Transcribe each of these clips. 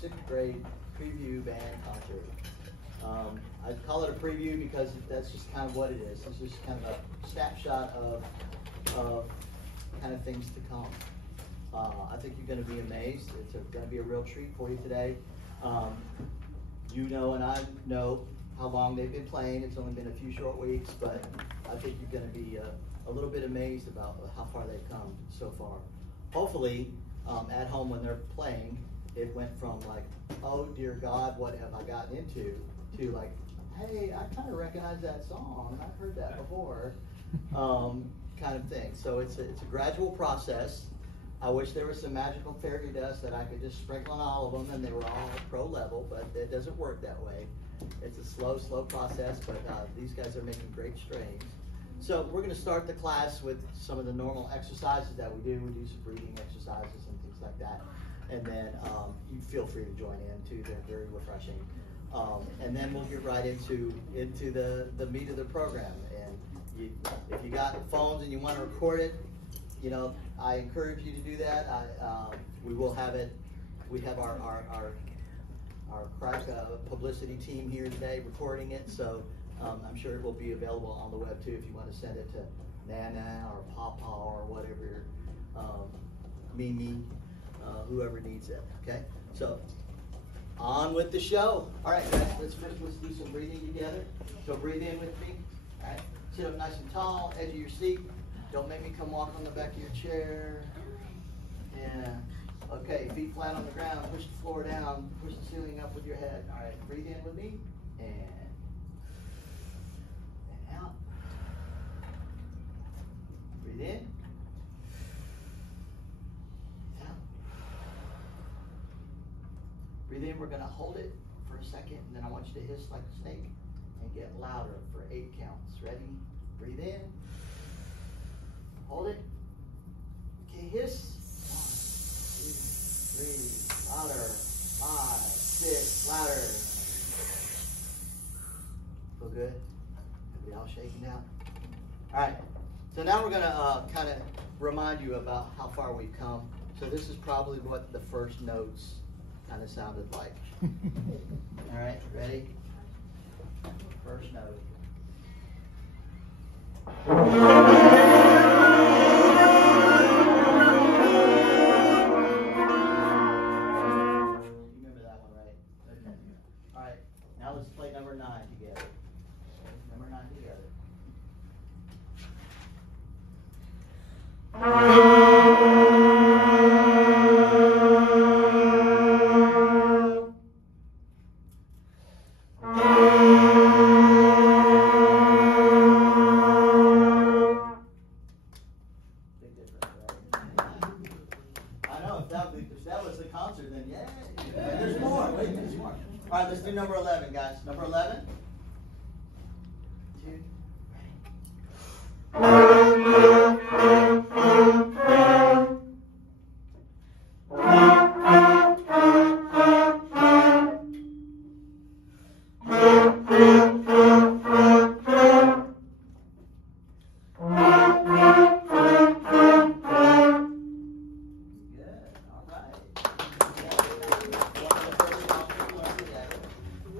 sixth grade preview band concert. I call it a preview because that's just kind of what it is. It's just kind of a snapshot of kind of things to come. I think you're going to be amazed. It's going to be a real treat for you today. You know and I know how long they've been playing. It's only been a few short weeks, but I think you're going to be a little bit amazed about how far they've come so far. Hopefully, at home when they're playing, it went from like, oh dear God, what have I gotten into, to like, hey, I kind of recognize that song. I've heard that before, kind of thing. So it's a gradual process. I wish there was some magical fairy dust that I could just sprinkle on all of them and they were all pro level, but it doesn't work that way. It's a slow process, but these guys are making great strides. So we're going to start the class with some of the normal exercises that we do. We do some breathing exercises and things like that. And then you feel free to join in too. They're very refreshing. And then we'll get right into the meat of the program. And if you got phones and you want to record it, you know, I encourage you to do that. We will have it. We have our crack publicity team here today recording it, so I'm sure it will be available on the web too if you want to send it to Nana or Papa or whatever, Mimi, whoever needs it. Okay, so on with the show. All right, guys, let's do some breathing together. So breathe in with me. All right, sit up nice and tall, edge of your seat. Don't make me come walk on the back of your chair. Yeah. Okay, feet flat on the ground, push the floor down, push the ceiling up with your head. All right, breathe in with me, and out. Breathe in. Out. Breathe in, we're gonna hold it for a second, and then I want you to hiss like a snake and get louder for 8 counts. Ready? Breathe in. Hold it. Okay, hiss. 1, 2, 3, louder. 5, 6, louder. Feel good? Everybody all shaking out? All right. So now we're going to kind of remind you about how far we've come. So this is probably what the first notes kind of sounded like. All right, ready? First note. Let's play number 9 together. Number 9 together. Big difference, right? I know, if that was the concert, then yeah. There's more. Wait, there's more. All right, let's do number 11, guys. Number 11. 2,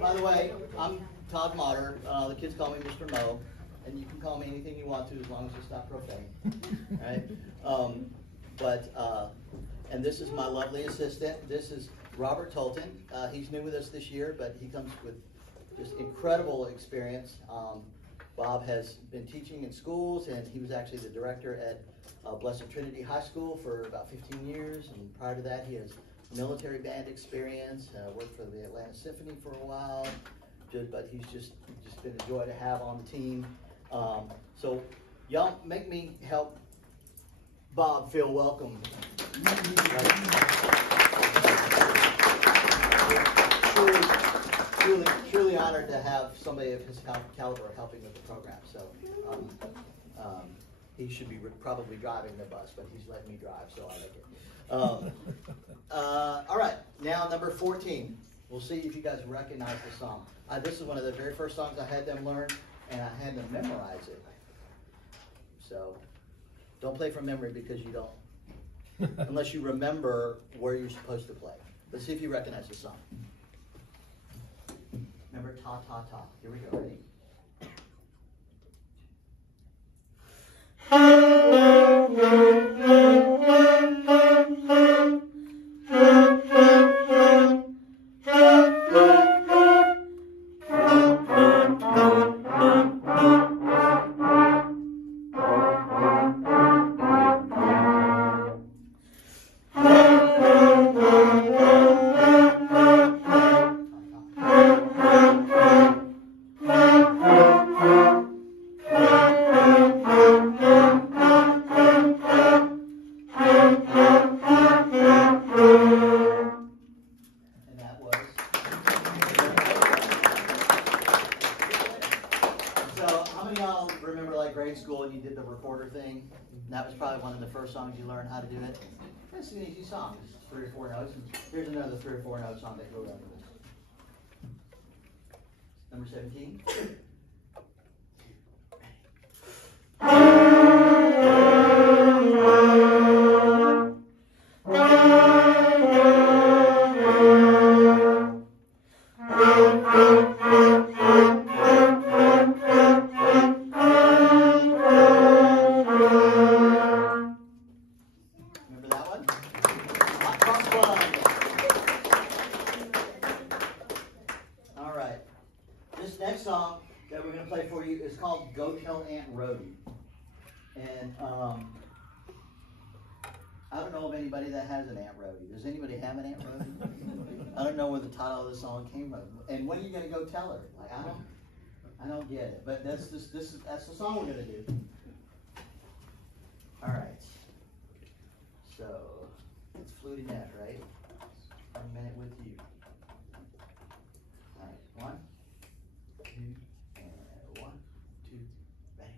By the way, I'm Todd Motter. The kids call me Mr. Mo, and you can call me anything you want to as long as it's not profane. Right? And this is my lovely assistant. This is Robert Tolton. He's new with us this year, but he comes with just incredible experience. Bob has been teaching in schools, and he was actually the director at Blessed Trinity High School for about 15 years, and prior to that he has military band experience, worked for the Atlanta Symphony for a while, but he's just been a joy to have on the team. So y'all make me help Bob feel welcome. Truly honored to have somebody of his caliber helping with the program. So he should be probably driving the bus, but he's letting me drive, so I like it. All right, now number 14. We'll see if you guys recognize the song. This is one of the very first songs I had them learn, and I had them memorize it. So don't play from memory because you don't, unless you remember where you're supposed to play. Let's see if you recognize the song. Remember, ta, ta, ta. Here we go, ready? That was probably one of the first songs you learned how to do it. It's an easy song. It's 3 or 4 notes. And here's another 3 or 4 note song that goes after this. Number 17. I don't know of anybody that has an Aunt Rhody. Does anybody have an Aunt Rhody? I don't know where the title of the song came from. And when are you going to go tell her? Like, I don't get it. But that's the song we're going to do. All right. So it's Flutinette, right? 1 minute with you. All right. 1, 2, and 1, 2, bang.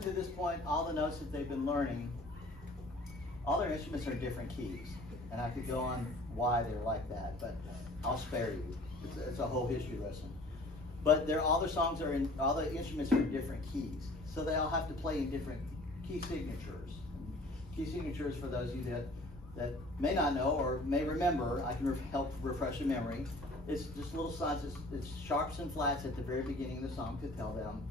To this point, all the notes that they've been learning, all their instruments are different keys, and I could go on why they're like that, but I'll spare you. It's a whole history lesson. But all the instruments are in different keys, so they all have to play in different key signatures. Key signatures, for those of you that may not know or may remember, I can help refresh your memory. It's just little signs. It's sharps and flats at the very beginning of the song to tell them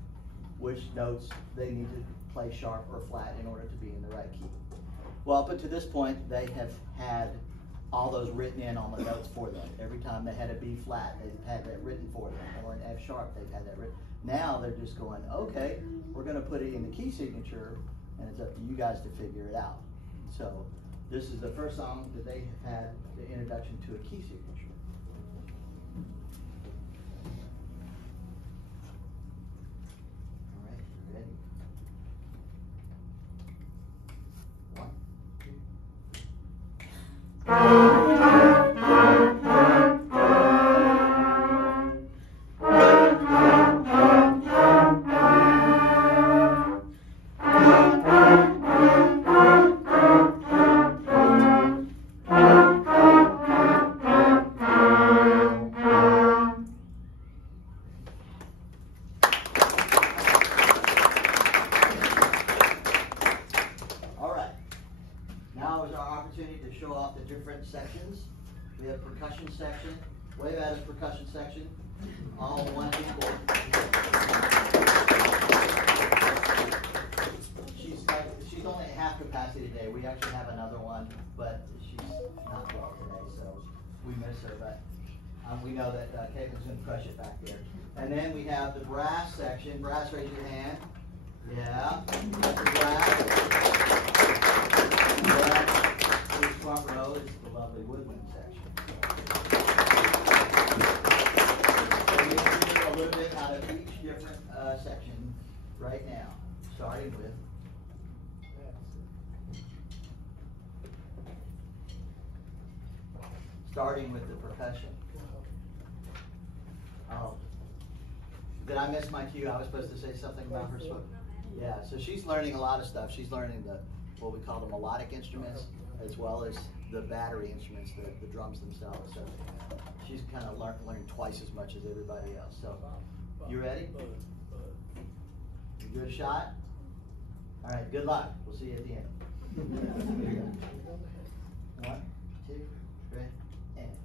which notes they need to play sharp or flat in order to be in the right key. Well, up until this point, they have had all those written in on the notes for them. Every time they had a B flat, they've had that written for them, or an F sharp, they've had that written. Now they're just going, okay, we're going to put it in the key signature, and it's up to you guys to figure it out. So this is the first song that they have had the introduction to a key signature. To show off the different sections. We have percussion section, Wave Adams percussion section, all one equal. She's only at half capacity today. We actually have another one, but she's not well today, so we miss her. But we know that Caitlin's going to crush it back there. And then we have the brass section. Brass, raise your hand. Yeah, that's the brass. Front row is the lovely woodwind section. starting with the percussion. Oh, did I miss my cue? I was supposed to say something about her smoke. Yeah, so she's learning a lot of stuff. She's learning what we call the melodic instruments, as well as the battery instruments, the drums themselves. So she's kind of learning twice as much as everybody else. So, you ready? You do a shot? All right, good luck. We'll see you at the end. 1, 2, 3, and.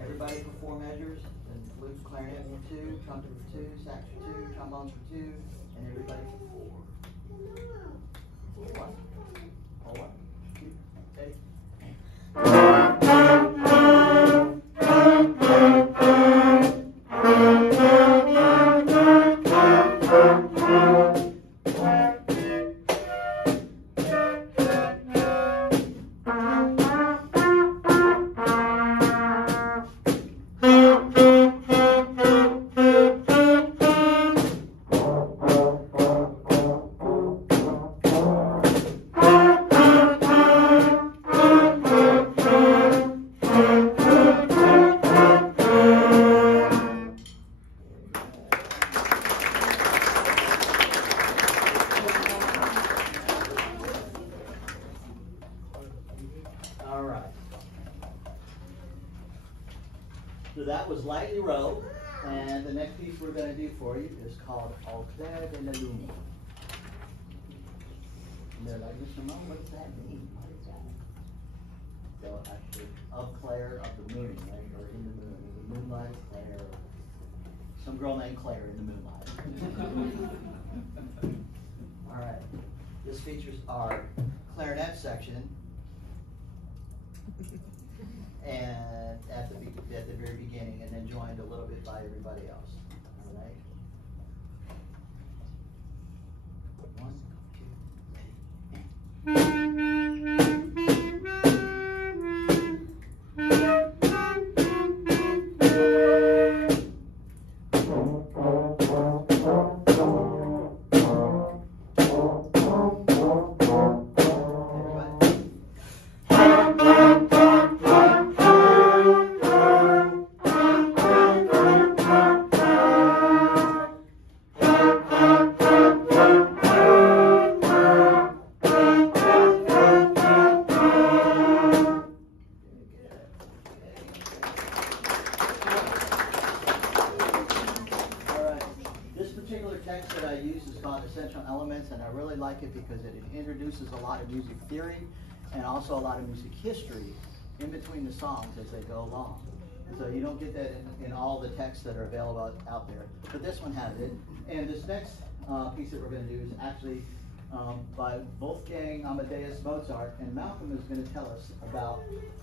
Everybody for 4 measures, and flute, clarinet for 2, trumpet for 2, sax for 2, trombones for 2, and everybody for 4. 1, 2, 3. So that was Lightly Row, and the next piece we're going to do for you is called Au Clair de la Lune. And they're like, Mr. Mo, what does that mean? What is that? So actually, Au Clair of the moon, right? Or in the moon, in the moonlight, Claire. Some girl named Claire in the moonlight. All right. This features our clarinet section. And at the very beginning, and then joined a little bit by everybody else. All right. 1, 2. Essential Elements, and I really like it because it introduces a lot of music theory and also a lot of music history in between the songs as they go along. So you don't get that in all the texts that are available out there, but this one has it. And this next piece that we're going to do is actually by Wolfgang Amadeus Mozart, and Malcolm is going to tell us about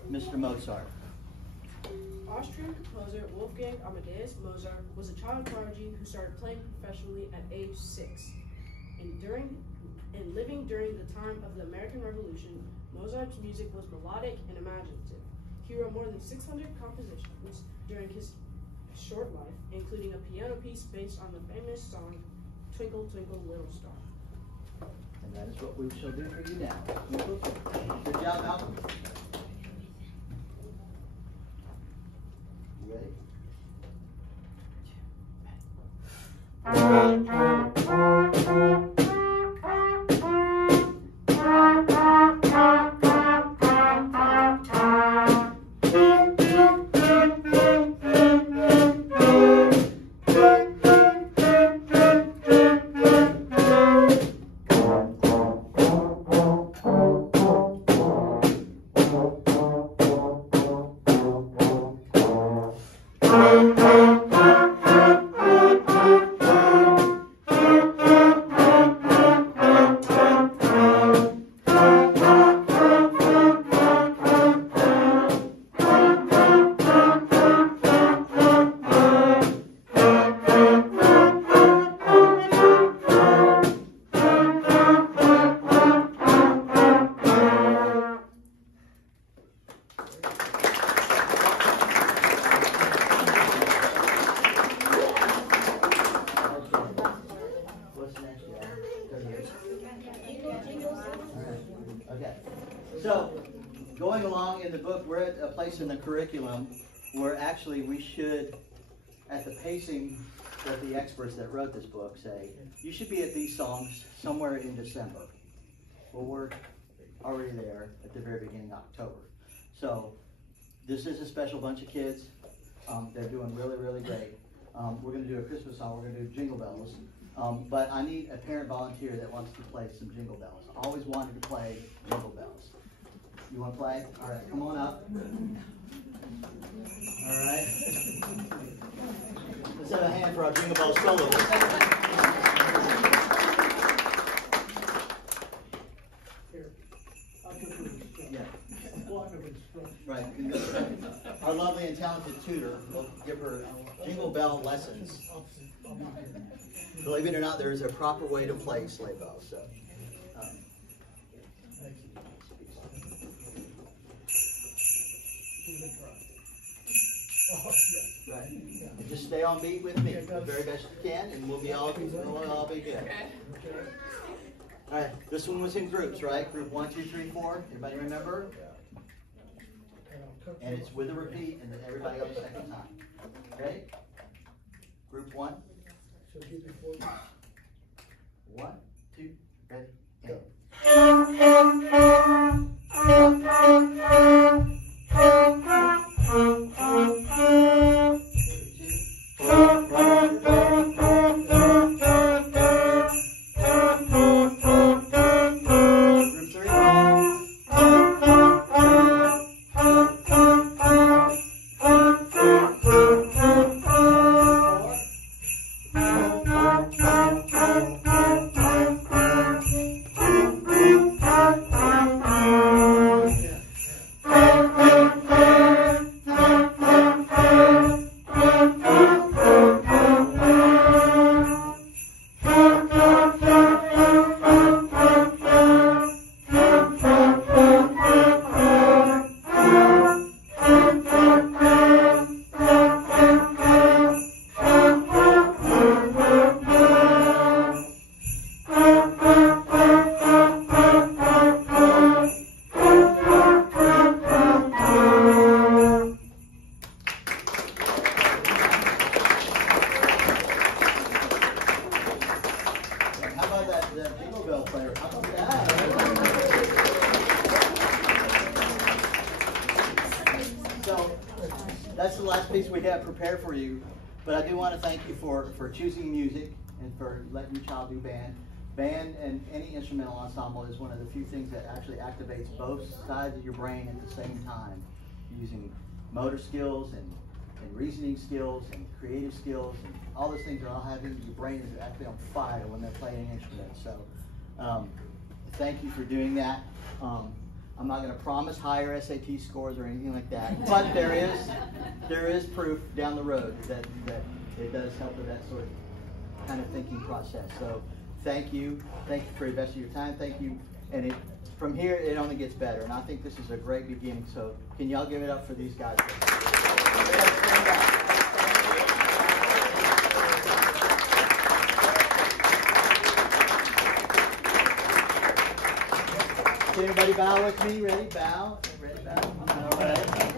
Mr. Mozart. Austrian composer Wolfgang Amadeus Mozart was a child prodigy who started playing professionally at age 6. And living during the time of the American Revolution, Mozart's music was melodic and imaginative. He wrote more than 600 compositions during his short life, including a piano piece based on the famous song Twinkle, Twinkle, Little Star. And that is what we shall do for you now. Good job, Malcolm. You ready? in the book, we're at a place in the curriculum where actually we should, at the pacing that the experts that wrote this book say, you should be at these songs somewhere in December. Well, we're already there at the very beginning of October. So this is a special bunch of kids. They're doing really, really great. We're going to do a Christmas song. We're going to do Jingle Bells. But I need a parent volunteer that wants to play some Jingle Bells. I always wanted to play Jingle Bells. You want to play? All right, come on up. All right. Let's have a hand for our Jingle Bell soloist. Right. Our lovely and talented tutor will give her Jingle Bell lessons. Believe it or not, there is a proper way to play sleigh bells. So, right. And just stay on beat with me the very best you can, and we'll all be good. All right. This one was in groups, right? Group 1, 2, 3, 4. Everybody remember? And it's with a repeat, and then everybody else second time. Okay? Group 1. 1, 2, ready, go. That Jingle Bell player. How about that? So that's the last piece we have prepared for you. But I do want to thank you for choosing music and for letting your child do band. Band and any instrumental ensemble is one of the few things that actually activates both sides of your brain at the same time, using motor skills and reasoning skills and creative skills, and all those things are all having, your brain is actually on fire when they're playing an instrument. So thank you for doing that. I'm not going to promise higher SAT scores or anything like that, but there is proof down the road that it does help with that sort of kind of thinking process. So thank you for investing your time. Thank you, and from here it only gets better, and I think this is a great beginning. So can y'all give it up for these guys? Can everybody bow with me? Ready? Bow. Ready? Bow. All right.